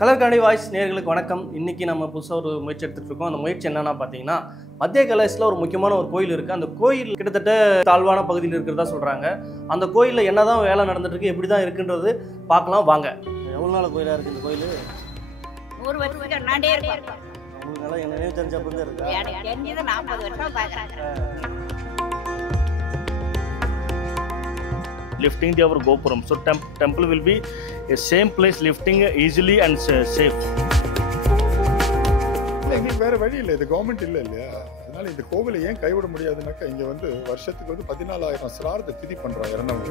Colour கண்ணாடி voice நேயர்களுக்கு வணக்கம். இன்றைக்கி நம்ம புதுசாக ஒரு முயற்சி எடுத்துகிட்டு இருக்கோம். அந்த முயற்சி என்னென்னா பார்த்தீங்கன்னா, மத்திய கலேஸில் ஒரு முக்கியமான ஒரு கோயில் இருக்குது. அந்த கோயில் கிட்டத்தட்ட தாழ்வான பகுதியில் இருக்கிறதா சொல்கிறாங்க. அந்த கோயிலில் என்ன தான் வேலை நடந்துட்டுருக்கு, எப்படி தான் இருக்குன்றது பார்க்கலாம் வாங்க. எவ்வளோ நாள் கோயிலாக இருக்குது இந்த கோயில்? 100 வருஷத்துக்கு முன்னாடியே இருக்கும். உங்களுக்கு நல்லா என்ன நினைவு தெரிஞ்ச அப்போ தான் இருக்கா? எனக்கு தெரிஞ்சது 40 வருஷம் பார்க்குறேன். Lifting our Gopuram, so temple will be a same place lifting easily and safe. எங்களுக்கு வேற வழி இல்லை, இது கவர்மெண்ட் இல்லை இல்லையா? அதனால இந்த கோவிலை ஏன் கைவிட முடியாதுனாக்கா, இங்க வந்து வருஷத்துக்கு வந்து 14,000 சிரார்த்த திதி பண்றோம் இறந்தவங்க.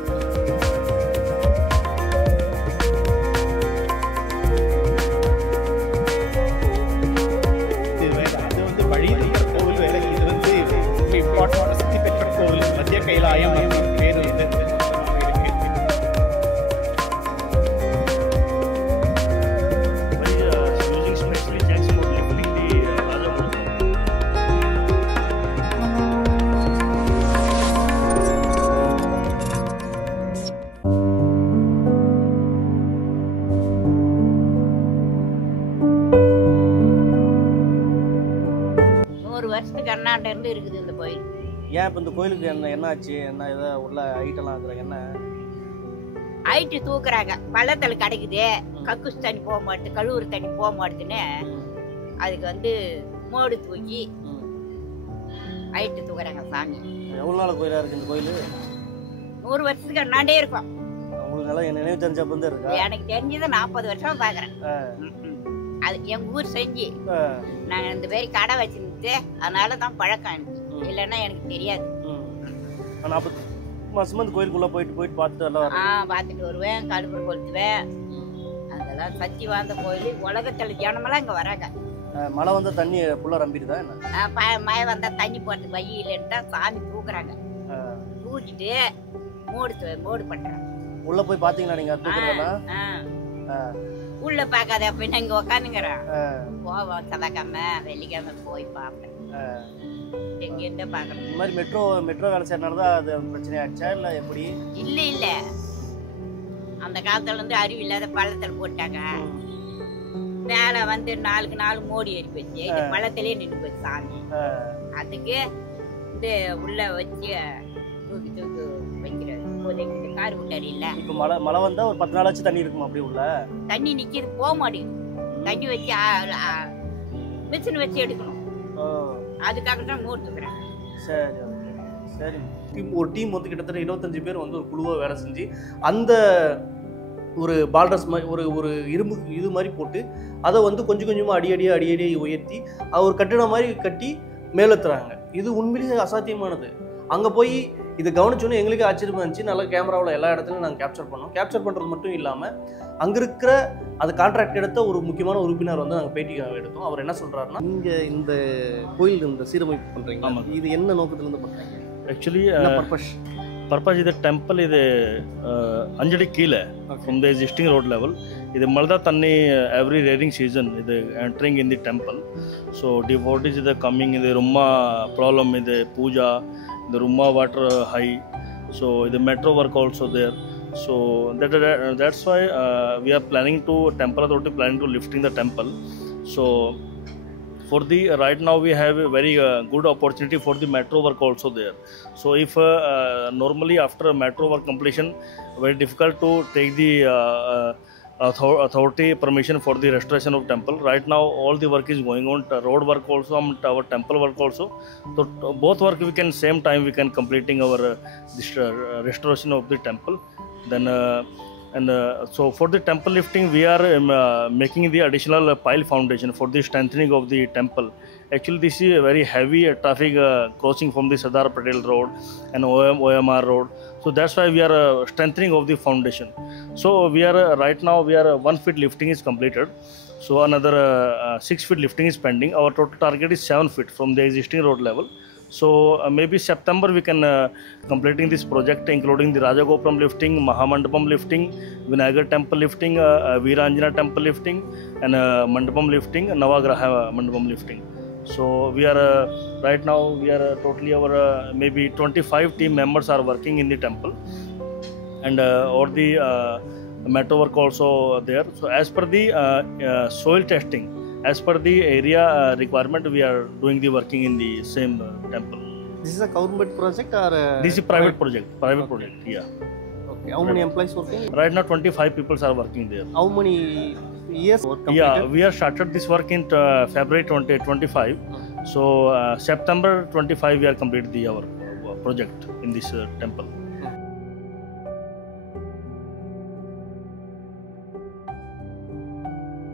அது வந்து வழி கோவில் வேலை. இது வந்து இம்பார்ட்டன்ட் சக்தி பெற்ற கோவில், மத்திய கைலாயம் பேர் வந்து வருஷத்துக்கு அண்ணாண்ட இருந்து இருக்குது இந்த கோயில். ஏன் இப்போ இந்த கோயிலுக்கு என்ன ஆச்சு? என்ன ஏதோ உள்ள ஹைட்டெல்லாம் இருக்கிறாங்க? என்ன ஹைட்டு தூக்குறாங்க, பள்ளத்தில் கிடைக்குது, கக்குஸ் தண்ணி போக மாட்டுது, கழுவுற தண்ணி போக மாட்டுதுன்னு அதுக்கு வந்து மோடு தூக்கி ஹைட்டு தூக்குறாங்க சாமி. எவ்வளோ நாள் கோயிலாக இருக்குது இந்த கோயில்? 100 வருஷத்துக்கு முன்னாடியே இருக்கும். உங்களுக்கு நல்லா என்ன நினைவு தெரிஞ்ச அப்போ தான் இருக்கா? எனக்கு தெரிஞ்சது 40 வருஷம் பார்க்குறேன். அது எங்கள் ஊர் செஞ்சு நாங்கள் இந்த பேர் கடை வச்சுருந்து, அதனால தான் பழக்கம் எனக்கு. இல்லைன்னா எனக்கு தெரியாது. 40 மாசமா இந்த கோயிலுக்குள்ளே போயிட்டு பார்த்துட்டு எல்லாம் பார்த்துட்டு வருவேன், கடுப்பு கொளுத்துவேன். அதெல்லாம் சக்தி வாழ்ந்த கோயில். உலகத்தில் ஜனமெல்லாம் இங்கே வராங்க. மழை வந்தால் தண்ணி ஃபுல்லாக ரம்பிடுதா என்ன? மழை வந்தால் தண்ணி போட்டு வழி இல்லைன்னு தான் சாமி தூக்குறாங்க. தூக்கிட்டு மோடு பண்ணுறாங்க. உள்ளே போய் பார்த்தீங்களா நீங்கள் தூக்குறதெல்லாம்? உள்ள பார்க்காத அப்படின்னு இங்கே உக்காந்துங்கிறேன். போவோம் சதாக்காம வெள்ளிக்கிழமை போய் பார்ப்பேன். எங்கேருந்து பார்க்குறேன். இந்த மாதிரி மெட்ரோ வேலை செய்யறதுனால தான் அது பிரச்சனை ஆச்சா இல்லை எப்படி? இல்லை அந்த காலத்துல இருந்து அறிவு இல்லாத பள்ளத்தில் போட்டாங்க. மேலே வந்து 4 மோடி ஏறி போச்சு. இது பள்ளத்திலே நின்று போச்சு சாமி. அதுக்கு இந்த உள்ள வச்சு தூக்கி வைக்கிறது. கார் விட்டாரு இல்ல. இப்போ மழை வந்தா ஒரு 10 நாளாச்சு தண்ணி இருக்குமா? அப்படி உள்ள தண்ணி நிக்கிறது போக மாட்டேங்குது. தண்ணி வச்சு மிஷின் வச்சு எடுக்கணும். அதுக்காக தான் மூட்டுக்கிறேன். சரி. ஒரு டீம் வந்து கிட்டத்தட்ட 25 பேர் வந்து ஒரு குழுவாக வேலை செஞ்சு அந்த ஒரு பால்டர்ஸ் மாதிரி ஒரு இரும்பு இது மாதிரி போட்டு அதை வந்து கொஞ்சம் கொஞ்சமாக அடி உயர்த்தி ஒரு கட்டிடம் மாதிரி கட்டி மேலெத்துறாங்க. இது உண்மையிலேயே அசாத்தியமானது. அங்கே போய் இதை கவனிச்சோன்னே எங்களுக்கு ஆச்சரியமாக இருந்துச்சு. நல்லா கேமராவில் எல்லா இடத்துலையும் நாங்கள் கேப்சர் பண்ணுறது மட்டும் இல்லாமல் அங்கே இருக்கிற அது கான்ட்ராக்ட் எடுத்த ஒரு முக்கியமான உறுப்பினர் வந்து நாங்கள் பேட்டி எடுத்தோம். அவர் என்ன சொல்கிறாருன்னா, நீங்கள் இந்த கோயில் இந்த சீரமைப்பு பண்ணுறீங்க, இது என்ன நோக்கத்துலேருந்து பண்ணுறீங்க? Actually, purpose is the temple is Anjadi Kila from the existing road level. This Malda Tanni every rainy season is entering in the temple. So devotees is coming in the Rumma problem in the puja, the Rumma water high. So the metro work also there. So that's why we are planning to temple authority planning to lifting the temple. So for the right now we have a very good opportunity for the metro work also there. So if normally after metro work completion very difficult to take the authority permission for the restoration of temple. Right now all the work is going on, road work also and our temple work also. So both work we can same time we can completing our restoration of the temple. Then so for the temple lifting we are making the additional pile foundation for the strengthening of the temple. Actually this is a very heavy traffic crossing from the Sardar Patel road and OMR road. So that's why we are strengthening of the foundation. So we are right now we are 1 foot lifting is completed. So another 6 feet lifting is pending. Our total target is 7 feet from the existing road level. So maybe September we can completing this project, including the Rajagopuram lifting, Mahamandapam lifting, Vinayagar temple lifting, Veeranjana temple lifting, and Mandapam lifting, Navagraha Mandapam lifting. So we are right now we are totally our maybe 25 team members are working in the temple, and all the metro work also there. So as per the soil testing, as per the area requirement, we are doing the working in the same temple. This is a government project or This is private project. Private project. Yeah. okay? How many employees working? Right now, 25 people are working there. How many years work completed? Yeah, we have started this work in February 2025. So September 25, we are completed our project in this temple.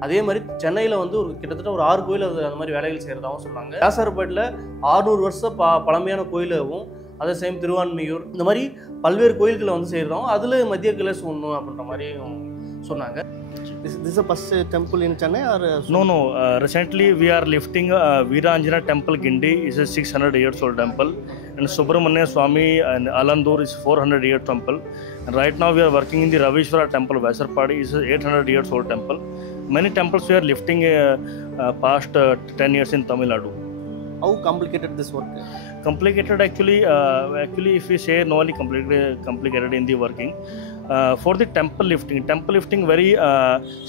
அதே மாதிரி சென்னையில் வந்து ஒரு கிட்டத்தட்ட ஒரு 6 கோயில் அந்த மாதிரி வேலைகள் செய்கிறதாகவும் சொன்னாங்க. வியாசார்பேட்டில் 600 வருஷம் பழமையான கோயிலாகவும், அதே சேம் திருவான்மையூர் இந்த மாதிரி பல்வேறு கோயில்களை வந்து செய்கிறதாகவும் அதில் மத்திய கிளேஸ் ஒன்று அப்படின்ற மாதிரியும் சொன்னாங்க. This is the first temple in Chennai or? No. Recently we are lifting Veeranjana temple Gindi is a 600 years old temple, and Subramanya Swami and Alandur is 400 year temple. And right now we are working in the Ravishwara temple Vaisarpadi is a 800 years old temple. Many temples we are lifting past 10 years in Tamil Nadu. How complicated this work? Complicated actually if we say no only complicated in the working. For the temple lifting very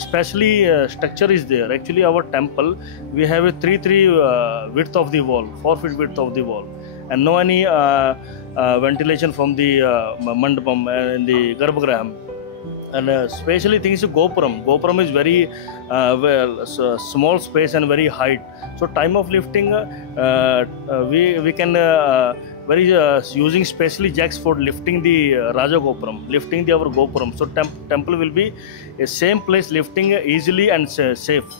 specially structure is there. Actually our temple we have a 3 width of the wall, 4 feet width of the wall, and no any ventilation from the mandapam and the garbhagraham. And especially things gopuram is very small space and very height. So time of lifting we can very using specially jacks for lifting the Raja Gopuram, lifting our Gopuram. So temple will be a same place lifting easily and safe.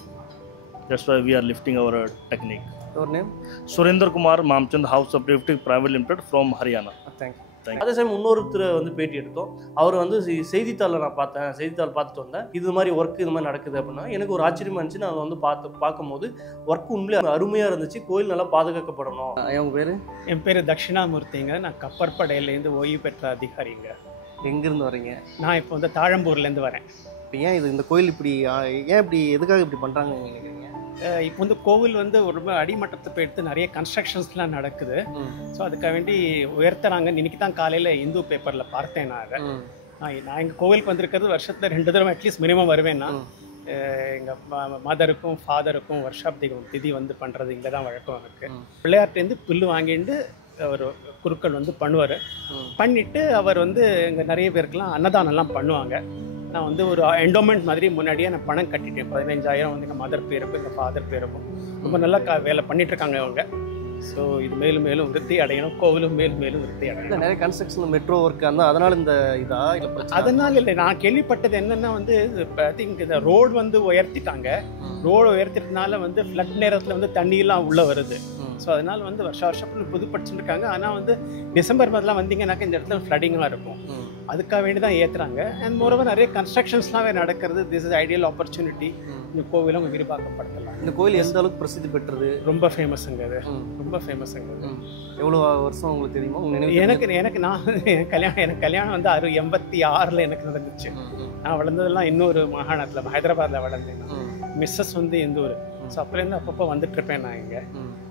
That's why we are lifting our technique. Your name? Surinder Kumar Mamchand, House of Lifting Private Limited from Haryana. Thank you. அதே சமயம் இன்னொருத்தர் வந்து பேட்டி எடுத்தோம். அவர் வந்து செய்தித்தாளில் நான் பார்த்தேன், செய்தித்தாள் பார்த்துட்டு வந்தேன், இது மாதிரி ஒர்க் இது மாதிரி நடக்குது அப்படின்னா எனக்கு ஒரு ஆச்சரியமா இருந்துச்சு. நான் வந்து பார்க்கும்போது ஒர்க் உண்மையிலே அருமையாக இருந்துச்சு. கோயில் நல்லா பாதுகாக்கப்படணும். என் பேர்? என் பேர் தட்சிணாமூர்த்திங்க. நான் கப்பற்படையிலேருந்து ஓய்வு பெற்ற அதிகாரிங்க. எங்கேருந்து வரீங்க? நான் இப்போ வந்து தாழம்பூர்லேருந்து வரேன். இப்போ ஏன் இந்த கோயில் இப்படி எதுக்காக இப்படி பண்ணுறாங்க நினைக்கிறீங்க? இப்போ வந்து கோவில் வந்து ரொம்ப அடிமட்டத்தை போயிடுத்து நிறைய கன்ஸ்ட்ரக்ஷன்ஸ்லாம் நடக்குது. ஸோ அதுக்காக வேண்டி உயர்த்துறாங்க. இன்னைக்கு தான் காலையில் இந்து பேப்பரில் பார்த்தேன். நான் எங்கள் கோவிலுக்கு வந்திருக்கிறது வருஷத்தில் 2 தடவை அட்லீஸ்ட் மினிமம் வருவேன்னா. எங்கள் மதருக்கும் ஃபாதருக்கும் வருஷாப்திகம் திதி வந்து பண்ணுறது இங்கே தான் வழக்கம் இருக்குது. பிள்ளையார்ட்டேருந்து புல்லு வாங்கிட்டு அவர் குருக்கள் வந்து பண்ணுவார். பண்ணிவிட்டு அவர் வந்து இங்கே நிறைய பேருக்குலாம் அன்னதானம்லாம் பண்ணுவாங்க. நான் வந்து ஒரு எண்டோமெண்ட் மாதிரி முன்னாடியே நான் பணம் கட்டிட்டேன். 15,000 வந்து எங்கள் மதர் பேருக்கும் எங்கள் ஃபாதர் பேருக்கும். ரொம்ப நல்லா வேலை பண்ணிட்டுருக்காங்க அவங்க. ஸோ இது மேலும் மேலும் விருத்தி அடையணும், கோவிலும் மேலும் மேலும் விருத்தி அடையணும். நிறைய கன்ஸ்ட்ரக்ஷன் மெட்ரோ ஒர்க் அதனால இந்த அதனால இல்லை. நான் கேள்விப்பட்டது என்னென்னா வந்து ஐ திங்க் இந்த ரோடு வந்து உயர்த்திட்டாங்க. ரோடு உயர்த்திட்டதுனால வந்து ஃப்ளட் நேரத்தில் வந்து தண்ணியெல்லாம் உள்ளே வருது. ஸோ அதனால் வந்து வருஷம் புதுப்படுத்திருக்காங்க. ஆனால் வந்து டிசம்பர் மாதிரிலாம் வந்தீங்கன்னாக்கா இந்த இடத்துல ஃப்ளட்டிங்லாம் இருக்கும். அதுக்காக வேண்டி தான் ஏற்றுறாங்க. அண்ட் மோரோவர் நிறைய கன்ஸ்ட்ரக்ஷன்ஸ்லாம் நடக்கிறது. This is ideal opportunity. இந்த கோவிலும் விரிவாக்கப்படுத்தலாம். இந்த கோவில் எந்த அளவுக்கு பிரசித்தி பெற்றது? ரொம்ப ஃபேமஸுங்க அது. ரொம்ப ஃபேமஸுங்க அது. எவ்வளோ வருஷம் உங்களுக்கு தெரியுமா? எனக்கு கல்யாணம் வந்து 86 எனக்கு நடந்துச்சு. நான் வளர்ந்ததெல்லாம் இன்னொரு மாகாணத்தில் ஹைதராபாத்தில் வளர்ந்தேன். மிஸ்ஸஸ் வந்து எந்த ஊர். ஸோ அப்போலேருந்து அப்பப்போ வந்துட்டு இருப்பேன் நான் இங்கே.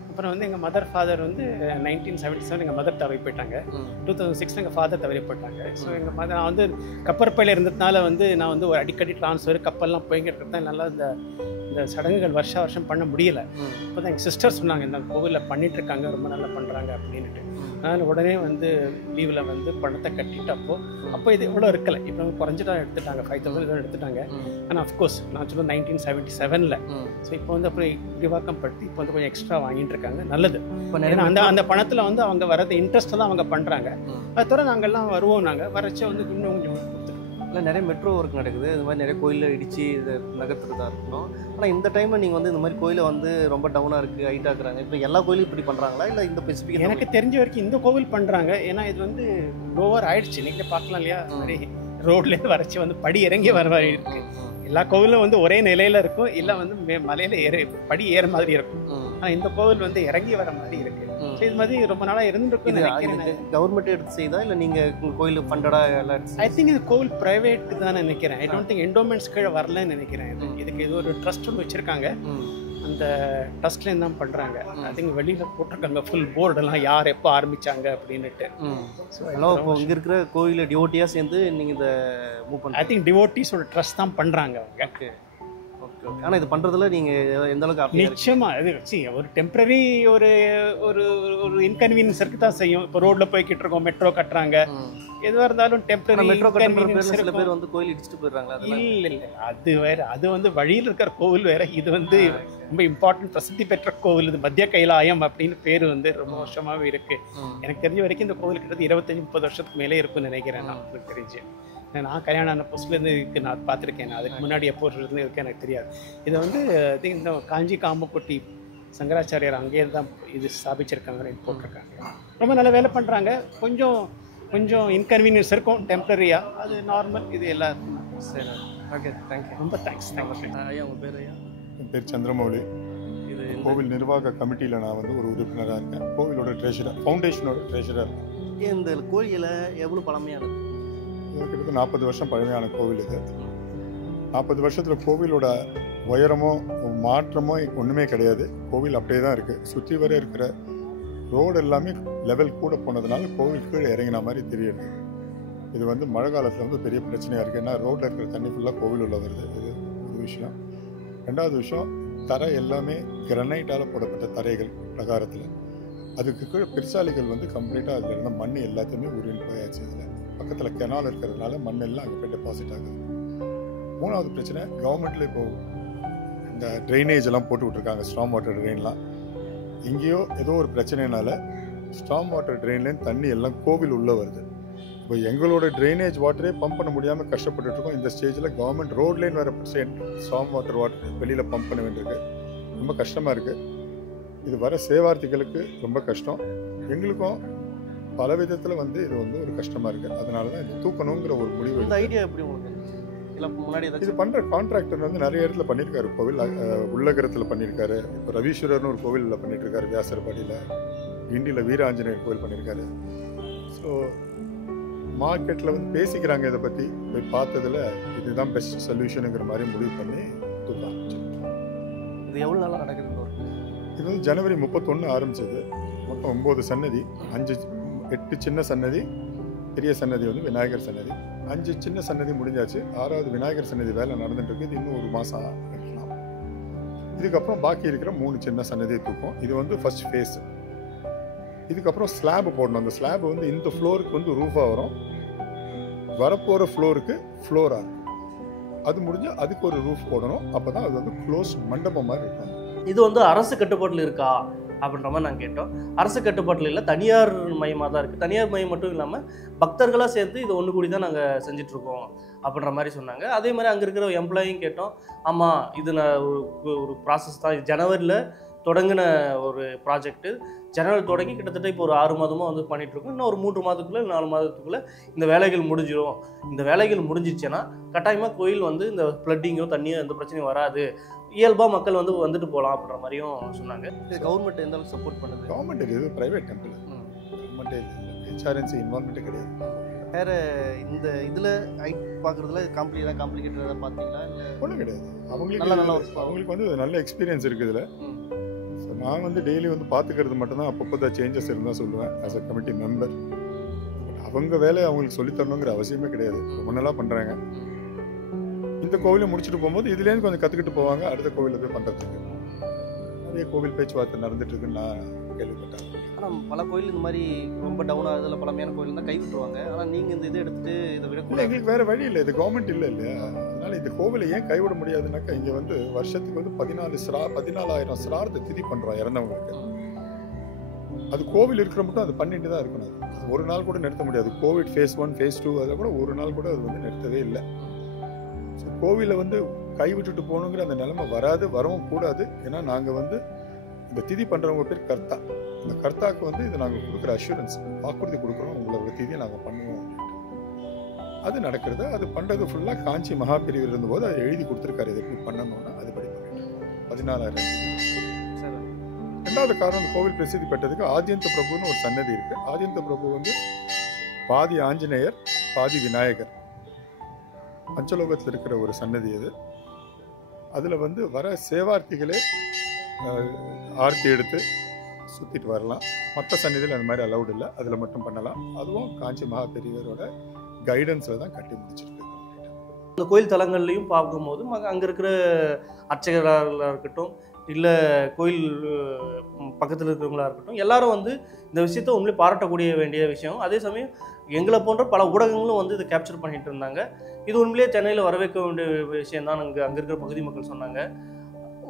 அப்புறம் வந்து எங்கள் மதர் ஃபாதர் வந்து 1977 எங்கள் மதர் தவறி போயிட்டாங்க. 2006 எங்கள் ஃபாதர் தவறி போயிட்டாங்க. ஸோ எங்கள் மதர் நான் வந்து கப்பற்பையில் இருந்ததுனால வந்து நான் வந்து ஒரு அடிக்கடி ட்ரான்ஸ்ஃபர் கப்பல்லாம் போய்கிட்டு நல்லா இந்த சடங்குகள் வருஷம் பண்ண முடியலை. இப்போ தான் எங்கள் சிஸ்டர் சொன்னாங்க இந்த கோவிலில் பண்ணிகிட்ருக்காங்க, ரொம்ப நல்லா பண்ணுறாங்க அப்படின்ட்டு. அதனால் உடனே வந்து லீவில் வந்து பணத்தை கட்டிட்டு அப்போ இது இவ்வளோ இருக்கலை. இப்போ குறைஞ்சிட்டா எடுத்துட்டாங்க, 5,000 எடுத்துட்டாங்க. ஆனால் அஃப்கோர்ஸ் நான் சொல்ல 1977. ஸோ இப்போ வந்து அப்புறம் விரிவாக்கம் படுத்தி இப்போ வந்து கொஞ்சம் எக்ஸ்ட்ரா வாங்கிட்டு இருக்காங்க. நல்லது. ஏன்னா அந்த பணத்தில் வந்து அவங்க வரது இன்ட்ரெஸ்ட்டை தான் அவங்க பண்ணுறாங்க. அது தவிர நாங்கள்லாம் வருவோம். நாங்கள் வரச்ச வந்து இன்னும் கொஞ்சம் இல்லை நிறைய மெட்ரோ ஒர்க் நடக்குது. இது மாதிரி நிறைய கோயிலில் இடித்து இதை நகர்த்துறதா இருக்கணும். ஆனால் இந்த டைமில் நீங்கள் வந்து இந்த மாதிரி கோயிலை வந்து ரொம்ப டவுனாக இருக்குது, ஹைட்டாக இருக்கிறாங்க. இப்போ எல்லா கோயிலும் இப்படி பண்ணுறாங்களா இல்லை இந்த ஸ்பெசிஃபிக்? எனக்கு தெரிஞ்ச வரைக்கும் இந்த கோவில் பண்ணுறாங்க. ஏன்னா இது வந்து லோவர் ஆயிடுச்சு. நீங்கள் பார்க்கலாம் இல்லையா, ரோட்லேருந்து வரைச்சி வந்து படி இறங்கி வர மாதிரி இருக்குது. எல்லா கோவிலும் வந்து ஒரே நிலையில் இருக்கும், இல்லை வந்து மலையில் படி ஏற மாதிரி இருக்கும். ஆனால் இந்த கோவில் வந்து இறங்கி வர மாதிரி இருக்குது. இது மாதிரி ரொம்ப நாளாக இருந்துருக்கும். கவர்மெண்ட் எடுத்து செய்தா இல்லை நீங்கள் உங்கள் கோயில் ஃபண்டடாக எல்லாம்? ஐ திங்க் இது கோவில் ப்ரைவேட்டு தான் நினைக்கிறேன். ஐ டோன்ட் திங்க் என்டோமெண்ட்ஸ் கீழே வரலன்னு நினைக்கிறேன். இதுக்கு இது ஒரு ட்ரஸ்ட் ஒன்று வச்சுருக்காங்க. அந்த ட்ரஸ்ட்லேருந்து தான் பண்ணுறாங்க. ஐ திங்க் வெளியில் போட்டிருக்காங்க ஃபுல் போர்டெல்லாம் யார் எப்போ ஆரம்பித்தாங்க அப்படின்னுட்டு. ஸோ இப்போ இங்கே இருக்கிற கோயிலில் டிவோட்டியாக சேர்ந்து நீங்கள் இதை மூவ் பண்ண ஐ திங்க் டிவோட்டிஸோட ட்ரஸ்ட் தான் பண்ணுறாங்க அவங்க. Okay okay okay. ஆனால் இது பண்ணுறதுல நீங்கள் எந்த அளவுக்கு நிச்சயமாக இது ஒரு டெம்பரரி ஒரு ஒரு ஒரு இன்கன்வீனியன்ஸ் இருக்கு தான் செய்யும். இப்போ ரோட்டில் போய்கிட்டு இருக்கோம், மெட்ரோ கட்டுறாங்க, எதுவாக இருந்தாலும் டெம்பரரி மெட்ரோ இன்கன்வீனியன்ஸ் சில இருக்கும். பேர் வந்து கோயில் இடிச்சுட்டு போயிடுறாங்களா? இல்லை இல்லை, அது வேற. அது வந்து வழியில் இருக்கிற கோவில் வேற. இது வந்து ரொம்ப இம்பார்ட்டன்ட் பிரசித்தி பெற்ற கோவில். இது மத்திய கைலாயம் அப்படின்னு பேர் வந்து ரொம்ப வருஷமாகவே இருக்கு. எனக்கு தெரிஞ்ச வரைக்கும் இந்த கோவில் கிட்டத்தட்ட 25-30 வருஷத்துக்கு மேலே இருக்குன்னு நினைக்கிறேன் நான், எனக்கு தெரிஞ்சு. நான் கல்யாணம் ஆன புதுசுலேருந்து இருக்கு, நான் பார்த்துருக்கேன். அதுக்கு முன்னாடி எப்போ இருந்து இருக்கு எனக்கு தெரியாது. இதை வந்து இந்த காஞ்சி காமப்பட்டி சங்கராச்சாரியார் அங்கேயே தான் இது ஸ்தாபிச்சிருக்காங்க, போட்டிருக்காங்க. ரொம்ப நல்ல வேலை பண்ணுறாங்க. கொஞ்சம் இன்கன்வீனியன்ஸ் இருக்கும் டெம்பரரியாக, அது நார்மல். இது எல்லாருக்கும். சரி ஓகே, தேங்க்யூ. ரொம்ப தேங்க்ஸ். ஐயா உங்கள் பேர்? ஐயா என் பேர் சந்திரமௌலி. இது கோவில் நிர்வாக கமிட்டியில் நான் வந்து ஒரு உறுப்பினராக இருக்கேன். கோவிலோட ட்ரெஷரர், ஃபவுண்டேஷனோட ட்ரெஷரர் இருக்கேன். இந்த கோயிலில் எவ்வளோ பழமையானது? இது கிட்டத்தட்ட 40 வருஷம் பழமையான கோவில் இது. 40 வருஷத்தில் கோவிலோட உயரமோ மாற்றமோ ஒன்றுமே கிடையாது. கோவில் அப்படியே தான் இருக்குது. சுற்றி வர இருக்கிற ரோடு எல்லாமே லெவல் கூட போனதுனால கோவில் கீழே இறங்கின மாதிரி தெரியுது. இது வந்து மழை காலத்தில் வந்து பெரிய பிரச்சனையாக இருக்குது. ஏன்னா ரோட்டில் இருக்கிற தண்ணி ஃபுல்லாக கோவில் உள்ள வருது. இது ஒரு விஷயம். ரெண்டாவது விஷயம், தரை எல்லாமே கிரனைட்டால் போடப்பட்ட தரைகள் பிரகாரத்தில். அதுக்கு கீழே பிரிசாலிகள் வந்து கம்ப்ளீட்டாக அதில் இருந்த மண் எல்லாத்தையுமே உருவின்னு போயாச்சு. இதில் பக்கத்தில் கெனால் இருக்கிறதுனால மண் எல்லாம் அங்கே போய் டெபாசிட் ஆகுது. மூணாவது பிரச்சனை, கவர்மெண்ட்டில் இப்போது இந்த ட்ரைனேஜ் எல்லாம் போட்டு விட்ருக்காங்க, ஸ்ட்ராங் வாட்டர் ட்ரெயின்லாம். எங்கேயோ ஏதோ ஒரு பிரச்சனைனால ஸ்ட்ராங் வாட்டர் ட்ரெயின்லேருந்து தண்ணி எல்லாம் கோவில் உள்ளே வருது. இப்போ எங்களோட ட்ரைனேஜ் வாட்டரே பம்ப் பண்ண முடியாமல் கஷ்டப்பட்டுருக்கோம். இந்த ஸ்டேஜில் கவர்மெண்ட் ரோட்லேன்னு வேறு ஸ்ட்ராங் வாட்டர் வெளியில் பம்ப் பண்ண வேண்டியிருக்கு. ரொம்ப கஷ்டமாக இருக்குது. இது வர சேவார்த்திகளுக்கு ரொம்ப கஷ்டம், எங்களுக்கும் பல விதத்தில் வந்து இது வந்து ஒரு கஷ்டமாக இருக்குது. அதனால தான் இது தூக்கணுங்கிற ஒரு முடிவு. இந்த ஐடியா எப்படி உங்களுக்கு? இல்லை முன்னாடி இது பண்ணுற கான்ட்ராக்டர் வந்து நிறைய இடத்துல பண்ணியிருக்காரு. கோவில் உள்ளகரத்தில் பண்ணியிருக்காரு. இப்போ ரவீஸ்வரர்னு ஒரு கோவிலில் பண்ணிட்டு இருக்காரு, வியாசர்பாடியில். கிண்டியில் வீராஞ்சநேயர் கோவில் பண்ணியிருக்காரு. ஸோ மார்க்கெட்டில் வந்து பேசிக்கிறாங்க. இதை பற்றி போய் பார்த்ததில் இதுதான் பெஸ்ட் சொல்யூஷனுங்கிற மாதிரி முடிவு பண்ணி தூக்க ஆரம்பிச்சு. இது எவ்வளோ நாளாக நடக்குது? இது வந்து ஜனவரி 31 ஆரம்பிச்சது. மொத்தம் 9 சன்னதி, 8 சின்ன சன்னதி, பெரிய சன்னதி வந்து விநாயகர் சன்னதி. 5 சின்ன சன்னதி முடிஞ்சாச்சு. 6வது விநாயகர் சன்னதி வேலை நடந்துட்டு இருக்கு. இது இன்னும் 1 மாதம் வைக்கலாம். இதுக்கப்புறம் பாக்கி இருக்கிற 3 சின்ன சன்னதியை தூக்கும். இது வந்து ஃபர்ஸ்ட் ஃபேஸ். இதுக்கப்புறம் ஸ்லாப் போடணும். அந்த ஸ்லாப் வந்து இந்த ஃப்ளோருக்கு வந்து ரூஃபாக வரும், வரப்போகிற ஃப்ளோருக்கு ஃப்ளோராக இருக்கும். அது முடிஞ்சால் அதுக்கு ஒரு ரூஃப் போடணும். அப்போ தான் அது வந்து க்ளோஸ் மண்டபம் மாதிரி இருக்கும். இது வந்து அரசு கட்டுப்பாட்டில் இருக்கா அப்படின்ற மாதிரி நாங்கள் கேட்டோம். அரசு கட்டுப்பாட்டில் இல்லை, தனியார் மையமாக தான் இருக்குது. தனியார் மையம் மட்டும் இல்லாமல் பக்தர்களாக சேர்ந்து இது ஒன்று கூடி தான் நாங்கள் செஞ்சிட்ருக்கோம் அப்படின்ற மாதிரி சொன்னாங்க. அதே மாதிரி அங்கே இருக்கிற எம்ப்ளாயும் கேட்டோம். ஆமாம், இது நான் ஒரு ப்ராசஸ் தான். இது ஜனவரியில் தொடங்கின ஒரு ப்ராஜெக்ட்டு. ஜனவரி தொடங்கி கிட்டத்தட்ட இப்போ ஒரு 6 மாதமாக வந்து பண்ணிகிட்ருக்கோம். இன்னும் ஒரு 3 மாதத்துக்குள்ளே 4 மாதத்துக்குள்ளே இந்த வேலைகள் முடிஞ்சிடும். இந்த வேலைகள் முடிஞ்சிச்சுன்னா கட்டாயமாக கோயில் வந்து இந்த ஃப்ளட்டிங்கோ தண்ணியோ எந்த பிரச்சனையும் வராது, இயல்பாக மக்கள் வந்து வந்துட்டு போகலாம் அப்படின்ற மாதிரியும் சொன்னாங்க. இது கவர்மெண்ட் எந்த அளவுக்கு சப்போர்ட் பண்ணுது? கவர்மெண்ட் இது ப்ரைவேட் டெம்பிள், கவர்மெண்ட்டே இல்லை, ஹெச்ஆர்என்சி இன்வால்மெண்ட்டே கிடையாது. வேறு இந்த இதில் ஹைட் பார்க்குறதுல காம்ப்ளிகேட்டடாக பார்த்தீங்களா? இல்லை ஒன்றும் கிடையாது. அவங்களுக்கு வந்து நல்ல எக்ஸ்பீரியன்ஸ் இருக்குது இதில். ஸோ நான் வந்து டெய்லி வந்து பார்த்துக்கிறது மட்டும்தான். அப்பப்போ தான் சேஞ்சஸ் இருந்தால் சொல்லுவேன் as a committee member. But அவங்க வேலையை அவங்களுக்கு சொல்லித்தரணுங்கிற அவசியமே கிடையாது. ரொம்ப நல்லா பண்ணுறாங்க. இந்த கோவிலை முடிச்சுட்டு போகும்போது இதுலேருந்து கொஞ்சம் கற்றுக்கிட்டு போவாங்க அடுத்த கோவிலில் போய் பண்ணுறதுக்கு. நிறைய கோவில் பேச்சுவார்த்தை நடந்துட்டு இருக்குன்னு நான் கேள்விப்பட்டேன். ஆனால் பல கோயில் இந்த மாதிரி ரொம்ப டவுன் ஆகுதுல, பழமையான கோயில் தான் கைவிட்டுருவாங்க. ஆனால் நீங்கள் இந்த இதை எடுத்துகிட்டு இதை விட இல்லை, எங்களுக்கு வேறு வழி இல்லை. இது கவர்மெண்ட் இல்லை இல்லையா? அதனால இந்த கோவிலை ஏன் கைவிட முடியாதுனாக்கா, இங்கே வந்து வருஷத்துக்கு வந்து 14,000 சிரார்த்த திதி பண்ணுறோம் இறந்தவங்களுக்கு. அது கோவில் இருக்கிற மட்டும் அது பண்ணிட்டு தான் இருக்கணும். அது ஒரு நாள் கூட நிறுத்த முடியாது. கோவிட் ஃபேஸ் 1 ஃபேஸ் 2 அதில் கூட ஒரு நாள் கூட அது வந்து நிறுத்தவே இல்லை. ஸோ கோவிலை வந்து கைவிட்டுட்டு போகணுங்கிற அந்த நிலைமை வராது, வரவும் கூடாது. ஏன்னா நாங்கள் வந்து இந்த திதி பண்ணுறவங்க பேர் கர்த்தா. இந்த கர்த்தாவுக்கு வந்து இதை நாங்கள் கொடுக்குற அஷூரன்ஸ், வாக்குறுதி கொடுக்குறோம், உங்களோட திதியை நாங்கள் பண்ணுவோம் அப்படின்ட்டு. அது நடக்கிறது. அது பண்ணுறது ஃபுல்லாக காஞ்சி மகாபிரிவில் இருந்தபோது அதை எழுதி கொடுத்துருக்காரு. இது எப்படி பண்ணணும்னா அதுபடி பண்ணிட்டு 14,000. ரெண்டாவது காரணம், இந்த கோவில் பிரசித்தி பெற்றதுக்கு ஆதியந்த பிரபுன்னு ஒரு சன்னதி இருக்குது. ஆதியந்த பிரபு வந்து பாதி ஆஞ்சநேயர் பாதி விநாயகர், பஞ்சலோகத்தில் இருக்கிற ஒரு சன்னதி அது. அதில் வந்து வர சேவார்த்திகளே ஆர்த்தி எடுத்து சுற்றிட்டு வரலாம். மற்ற சன்னிதியில் அந்த மாதிரி அலௌட் இல்லை, அதில் மட்டும் பண்ணலாம். அதுவும் காஞ்சி மகா பெரியவரோட கைடன்ஸில் தான் கட்டி முடிச்சிருக்கு. இந்த கோயில் தலங்கள்லையும் பார்க்கும்போது அங்கே இருக்கிற அர்ச்சகராக இருக்கட்டும், இல்லை கோயில் பக்கத்தில் இருக்கிறவங்களா இருக்கட்டும், எல்லாரும் வந்து இந்த விஷயத்த உண்மையிலே பாராட்டக்கூடிய வேண்டிய விஷயம். அதே சமயம் எங்களை போன்ற பல ஊடகங்களும் வந்து இதை கேப்சர் பண்ணிட்டு இருந்தாங்க. இது உண்மையிலேயே சென்னையில் வரவேற்க வேண்டிய விஷயம் தான் அங்கே இருக்கிற பகுதி மக்கள் சொன்னாங்க.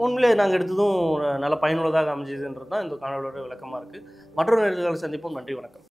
உண்மையிலே நாங்கள் எடுத்ததும் நல்ல பயனுள்ளதாக அமைஞ்சதுன்றது தான் இந்த காணொலியோட விளக்கமாக இருக்குது. மற்றொரு நேரத்தில் சந்திப்போம். நன்றி, வணக்கம்.